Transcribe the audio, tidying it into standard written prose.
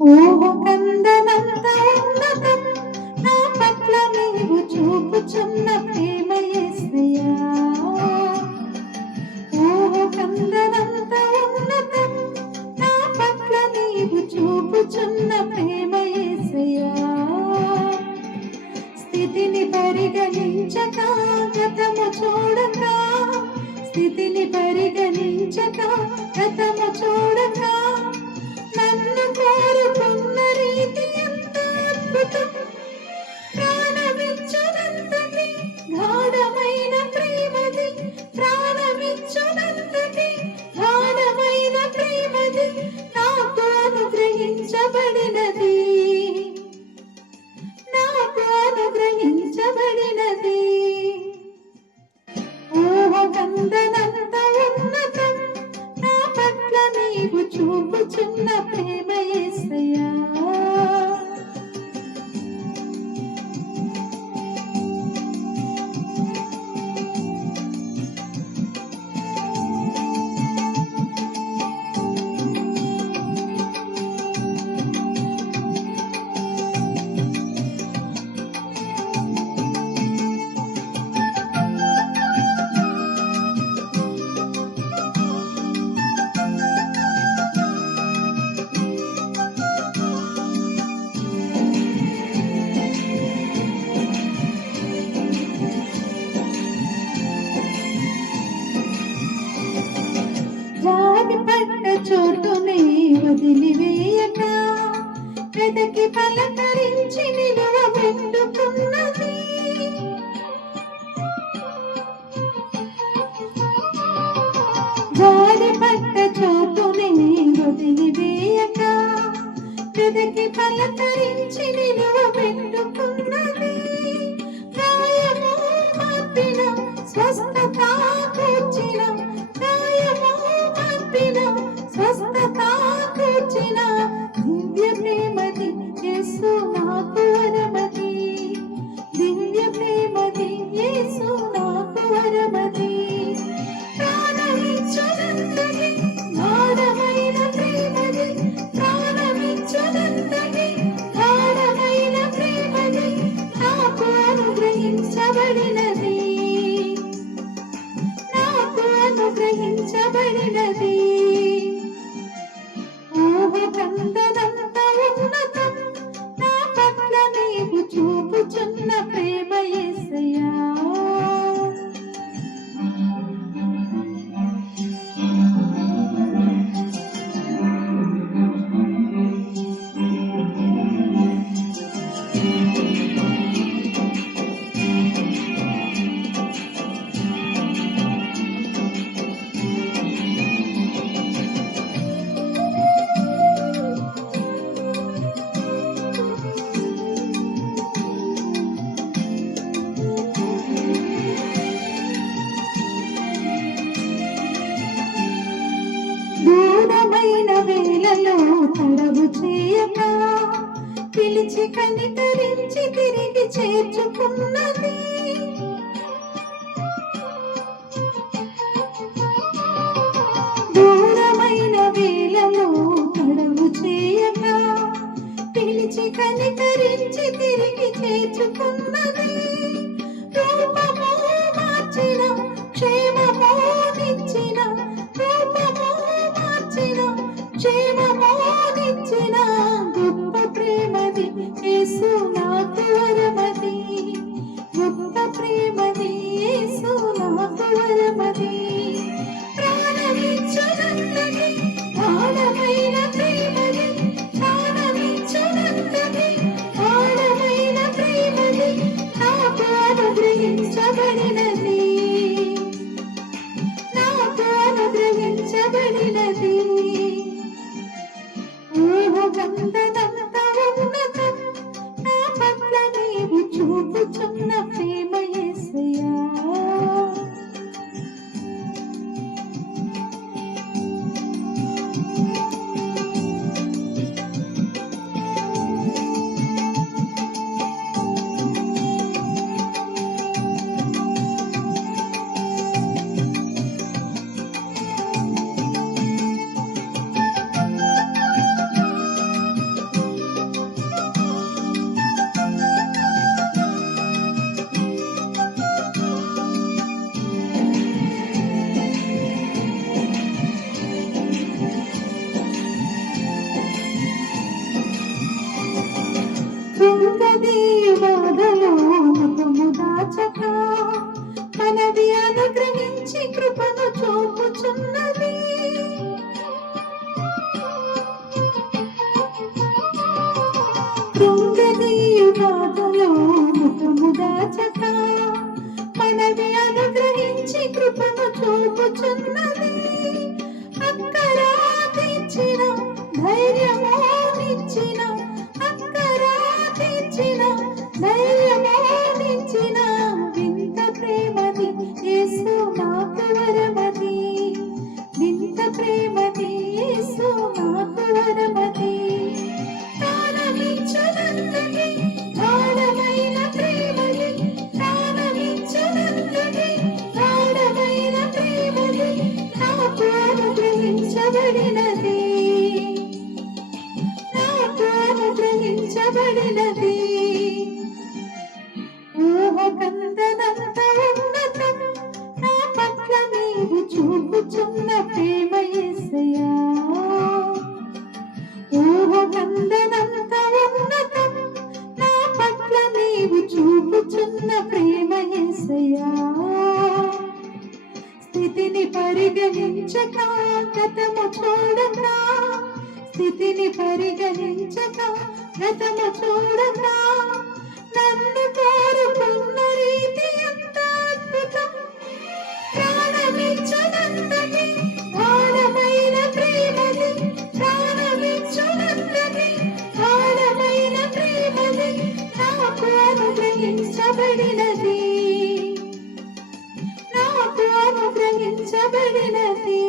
ఊహ కందనంత ఉన్నతం నా పట్ల నీవు చూపుచున్న ప్రేమ యేసయ్యా. ఊహ కందనంత ఉన్నతం నా పట్ల నీవు చూపుచున్న ప్రేమ యేసయ్యా. స్థితిని పరిగణించక గతము చూడక, స్థితిని పరిగణించక గతము చూడక, నన్ను కోరుకున్న రీతి ఎంత అద్భుతం. ప్రాణమిచ్చునంతటి గాఢమైన ప్రేమది, ప్రాణమిచ్చునంతటి గాఢమైన ప్రేమది నాకు అనుగ్రహించబడినది, నాకు అనుగ్రహించబడినది. ఊహకందనంత ఉన్నతం నా పట్ల నీవు చూపుచున్న ప్రేమ యేసయ్యా. జారిపడ్డ చోటునే వదిలివేయక, వెదకి పలకరించి నిలువబెట్టుకున్నది. జారిపడ్డ చోటునే వదిలివేయక, వెదకి పలకరించి నిలువబెట్టుకున్నది. గాయము మార్పిన స్వస్థత కూర్చిన, గాయము మార్పిన స్వస్థత కూర్చిన దివ్య ప్రేమది యేసు నాకు వరమది, దివ్య ప్రేమది యేసు నాకు వరమది. ప్రాణమిచ్చునంతటి గాఢమైన ప్రేమది, ప్రాణమిచ్చునంతటి గాఢమైన ప్రేమది నాకు అనుగ్రహించబడినది, నాకు అనుగ్రహించబడినది. ఊహకందనంత ఉన్నతం నా పట్ల నీవు చూపుచున్న ప్రేమ యేసయ్యా. దూరమైన వేళలో తడవు చేయక, పిలిచి కనికరించి తిరిగి చేర్చుకున్నది. దూరమైన వేళలో తడవు చేయక, పిలిచి కనికరించి తిరిగి చేర్చుకున్నది. రూపము మార్చిన క్షేమము నిచ్చిన, రూపము మార్చిన క్షేమము నిచ్చిన గొప్ప ప్రేమది యేసు నాకు వరమది, గొప్ప ప్రేమది యేసు నాకు వరమది. ప్రాణమిచ్చునంతటి గాఢమైన ప్రేమది, ప్రాణమిచ్చునంతటి గాఢమైన ప్రేమది నాకు అనుగ్రహించబడినది, నాకు అనుగ్రహించబడినది. కృంగదీయు బాధలో ముఖము దాచక మనవి అనుగ్రహించి కృపను చూపుచున్నది. అక్కరా తీర్చిన ధైర్యమో నిచ్చిన, అక్కరా తీర్చిన ధైర్యమో నిచ్చిన వింత ప్రేమది యేసు నాకు వరమది, వింత ప్రేమది యేసు నాకు వరమది. ప్రాణమిచ్చునందుకే గాఢమైన ప్రేమది, ప్రాణమిచ్చునందుకే గాఢమైన ప్రేమది నాకు అనుగ్రహించబడినది, నాకు అనుగ్రహించబడినది. ఊహకందనంత ఉన్నతం నా పట్ల నీవు చూపుచున్న ప్రేమ యేసయ్యా. ఊహకందనంత ఉన్నతం నా పట్ల నీవు చూపుచున్న ప్రేమ యేసయ్యా. స్థితిని పరిగణించక గతము చూడక, స్థితిని పరిగణించక గతము చూడక నన్ను కోరుకున్న రీతి ఎంత అద్భుతం. ప్రాణమిచ్చునందుకే గాఢమైన ప్రేమది, ప్రాణమిచ్చునందుకే గాఢమైన ప్రేమది నాకు అనుగ్రహించబడినది, నాకు అనుగ్రహించబడినది.